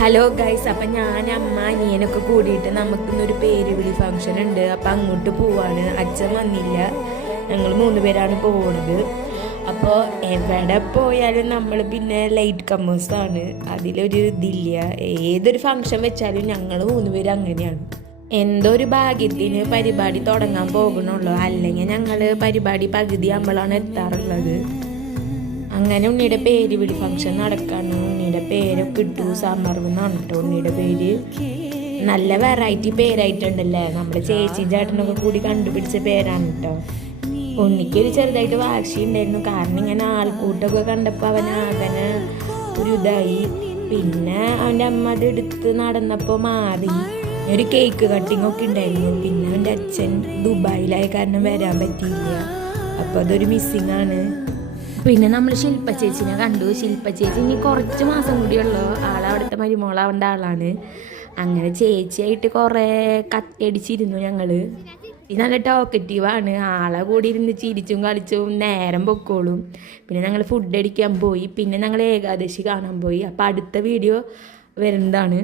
Hello guys, അപ്പം ഞാൻ അമ്മ അനിയനൊക്കെ കൂടിയിട്ട് നമുക്കിന്നൊരു പേര് വിളി ഫംഗ്ഷൻ ഉണ്ട്. അപ്പം അങ്ങോട്ട് പോവാണ്. അച്ഛൻ വന്നില്ല, ഞങ്ങൾ 3 പേരാണ് പോകുന്നത്. അപ്പോൾ എവിടെ പോയാലും നമ്മൾ പിന്നെ ലൈറ്റ് കമ്മേഴ്സാണ്, അതിലൊരു ഇതില്ല. ഏതൊരു ഫംഗ്ഷൻ വെച്ചാലും ഞങ്ങൾ 3 പേര് അങ്ങനെയാണ്. എന്തോ ഒരു ഭാഗ്യത്തിന് പരിപാടി തുടങ്ങാൻ പോകണുള്ളൂ, അല്ലെങ്കിൽ ഞങ്ങൾ പരിപാടി പകുതി ആകുമ്പോഴാണ് എത്താറുള്ളത്. അങ്ങനെ ഉണ്ണിയുടെ പേര് വിളി ഫംഗ്ഷൻ നടക്കാണ്. ഉണ്ണിയുടെ പേരൊക്കെ ഇട്ടു, സമർവെന്നാണ് കേട്ടോ ഉണ്ണിയുടെ പേര്. നല്ല വെറൈറ്റി പേരായിട്ടുണ്ടല്ലേ, നമ്മുടെ ചേച്ചി ചേട്ടനൊക്കെ കൂടി കണ്ടുപിടിച്ച പേരാണ് കേട്ടോ. ഉണ്ണിക്കൊരു ചെറുതായിട്ട് വാശി ഉണ്ടായിരുന്നു, കാരണം ഇങ്ങനെ ആൾക്കൂട്ടമൊക്കെ കണ്ടപ്പോൾ അവന് ഒരു ഇതായി. പിന്നെ അവൻ്റെ അമ്മ അത് എടുത്ത് നടന്നപ്പോൾ മാറി. ഒരു കേക്ക് കട്ടിങ് ഒക്കെ ഉണ്ടായിരുന്നു. പിന്നെ അവൻ്റെ അച്ഛൻ ദുബായിലായ കാരണം വരാൻ പറ്റിയില്ല, അപ്പോൾ അതൊരു മിസ്സിങ് ആണ്. പിന്നെ നമ്മൾ ശില്പ ചേച്ചിനെ കണ്ടു. ശില്പ ചേച്ചി ഇനി കുറച്ച് മാസം കൂടിയുള്ളൂ, ആളവിടുത്തെ മരുമോളാവേണ്ട ആളാണ്. അങ്ങനെ ചേച്ചിയായിട്ട് കുറേ കത്തിയടിച്ചിരുന്നു ഞങ്ങൾ. നല്ല ടോക്കറ്റീവാണ്, ആളെ കൂടി ഇരുന്ന് ചിരിച്ചും കളിച്ചും നേരം പൊക്കോളും. പിന്നെ ഞങ്ങൾ ഫുഡ് അടിക്കാൻ പോയി, പിന്നെ ഞങ്ങൾ ഏകാദശി കാണാൻ പോയി. അപ്പോൾ അടുത്ത വീഡിയോ വരുന്നതാണ്.